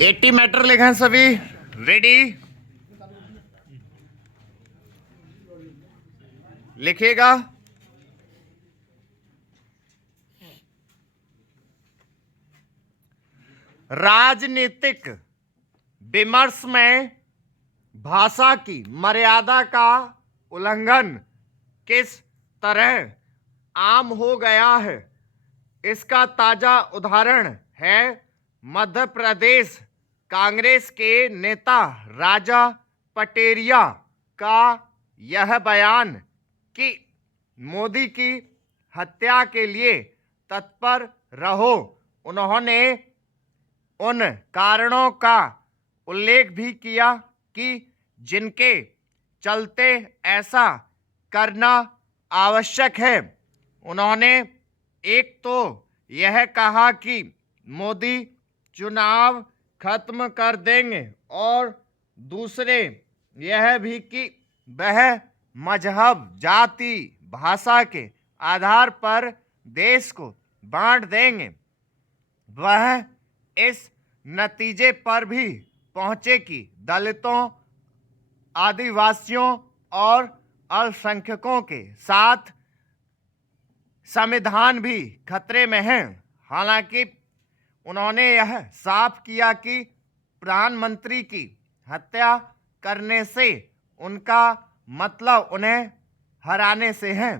80 matter लिखें सभी। Ready, लिखिएगा। राजनीतिक विमर्श में भाषा की मर्यादा का उल्लंघन किस तरह आम हो गया है, इसका ताजा उदाहरण है मध्य प्रदेश कांग्रेस के नेता राजा पटेरिया का यह बयान कि मोदी की हत्या के लिए तत्पर रहो। उन्होंने उन कारणों का उल्लेख भी किया कि जिनके चलते ऐसा करना आवश्यक है। उन्होंने एक तो यह कहा कि मोदी चुनाव खत्म कर देंगे और दूसरे यह भी कि वह मजहब, जाति, भाषा के आधार पर देश को बांट देंगे। वह इस नतीजे पर भी पहुंचे कि दलितों, आदिवासियों और अल्पसंख्यकों के साथ संविधान भी खतरे में है। हालांकि उन्होंने यह साफ किया कि प्रधानमंत्री की हत्या करने से उनका मतलब उन्हें हराने से है,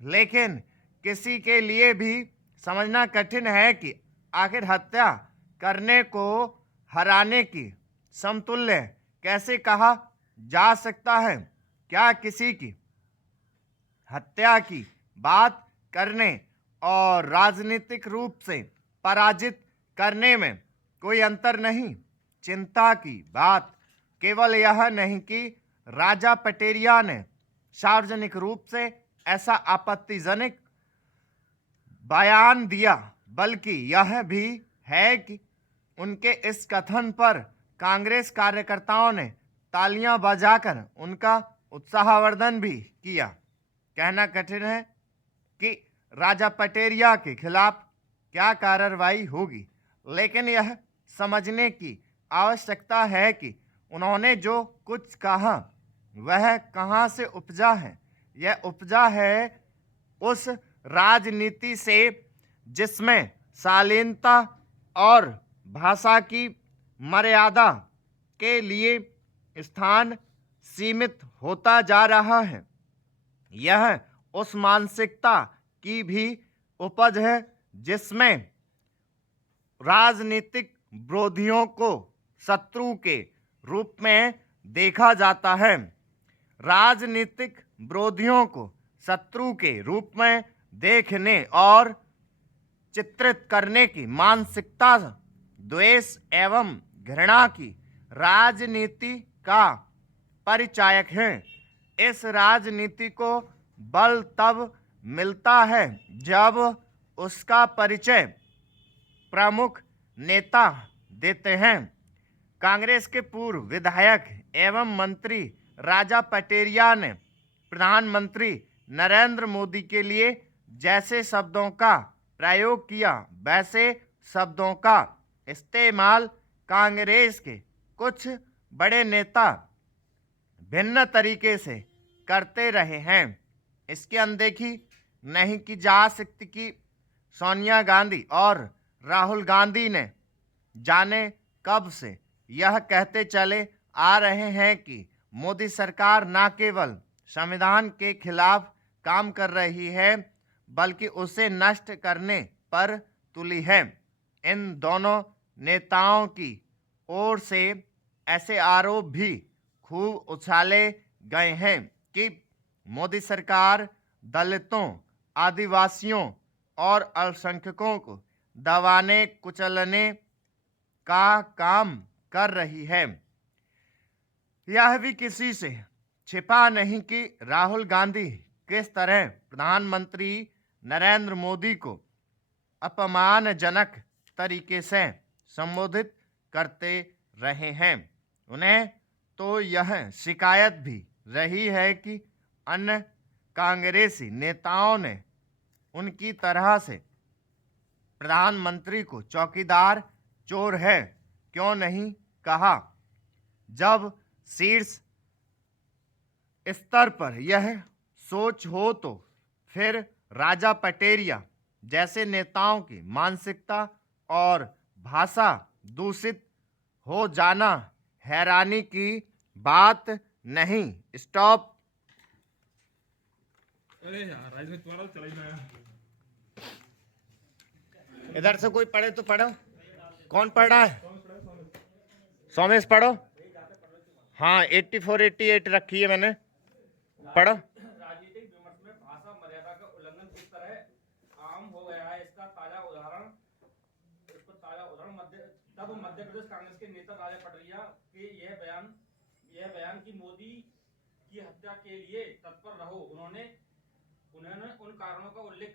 लेकिन किसी के लिए भी समझना कठिन है कि आखिर हत्या करने को हराने की समतुल्य कैसे कहा जा सकता है। क्या किसी की हत्या की बात करने और राजनीतिक रूप से पराजित करने में कोई अंतर नहीं? चिंता की बात केवल यह नहीं कि राजा पटेरिया ने सार्वजनिक रूप से ऐसा आपत्तिजनक बयान दिया, बल्कि यह भी है कि उनके इस कथन पर कांग्रेस कार्यकर्ताओं ने तालियां बजाकर उनका उत्साहवर्धन भी किया। कहना कठिन है कि राजा पटेरिया के खिलाफ क्या कार्रवाई होगी, लेकिन यह समझने की आवश्यकता है कि उन्होंने जो कुछ कहा वह कहाँ से उपजा है। यह उपजा है उस राजनीति से जिसमें शालीनता और भाषा की मर्यादा के लिए स्थान सीमित होता जा रहा है। यह उस मानसिकता की भी उपज है जिसमें राजनीतिक विरोधियों को शत्रु के रूप में देखा जाता है। राजनीतिक विरोधियों को शत्रु के रूप में देखने और चित्रित करने की मानसिकता द्वेष एवं घृणा की राजनीति का परिचायक है। इस राजनीति को बल तब मिलता है जब उसका परिचय प्रमुख नेता देते हैं। कांग्रेस के पूर्व विधायक एवं मंत्री राजा पटेरिया ने प्रधानमंत्री नरेंद्र मोदी के लिए जैसे शब्दों का प्रयोग किया, वैसे शब्दों का इस्तेमाल कांग्रेस के कुछ बड़े नेता भिन्न तरीके से करते रहे हैं। इसकी अनदेखी नहीं की जा सकती कि सोनिया गांधी और राहुल गांधी ने जाने कब से यह कहते चले आ रहे हैं कि मोदी सरकार न केवल संविधान के खिलाफ काम कर रही है, बल्कि उसे नष्ट करने पर तुली है। इन दोनों नेताओं की ओर से ऐसे आरोप भी खूब उछाले गए हैं कि मोदी सरकार दलितों, आदिवासियों और अल्पसंख्यकों को दबाने कुचलने का काम कर रही है। यह भी किसी से छिपा नहीं कि राहुल गांधी किस तरह प्रधानमंत्री नरेंद्र मोदी को अपमानजनक तरीके से संबोधित करते रहे हैं। उन्हें तो यह शिकायत भी रही है कि अन्य कांग्रेसी नेताओं ने उनकी तरह से प्रधानमंत्री को चौकीदार, चोर है क्यों नहीं कहा? जब शीर्ष स्तर पर यह सोच हो तो फिर राजा पटेरिया जैसे नेताओं की मानसिकता और भाषा दूषित हो जाना हैरानी की बात नहीं। स्टॉप। अरे यार राजनीति तुम्हारा तो चला ही ना। इधर से कोई पढ़े तो पढ़ो। कौन पढ़ रहा है? सोमेश पढ़ो। हाँ 84 88 रखी है मैंने, पढ़ो। राजनीतिक विमर्श में भाषा मर्यादा का उल्लंघन किस तरह आम हो गया है, इसका ताजा उदाहरण मध्य प्रदेश कांग्रेस के नेता राजा पटरिया के यह बयान कि मोदी की हत्या के लिए तत्पर रहो। उन्होंने उन कारणों का उल्लेख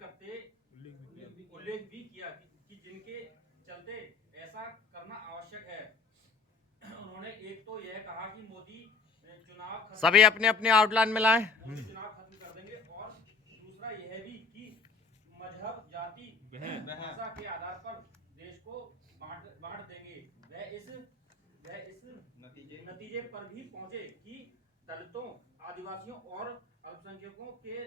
भी किया कि जिनके चलते ऐसा करना आवश्यक है। उन्होंने एक तो यह कहा कि मोदी चुनाव सभी अपने अपने आउटलाइन में लाएं। चुनाव खत्म कर देंगे, और दूसरा यह भी कि मजहब, जाति, भाषा के आधार पर देश को बांट देंगे। वह इस नतीजे पर भी पहुंचे कि दलितों, आदिवासियों और अल्पसंख्यकों के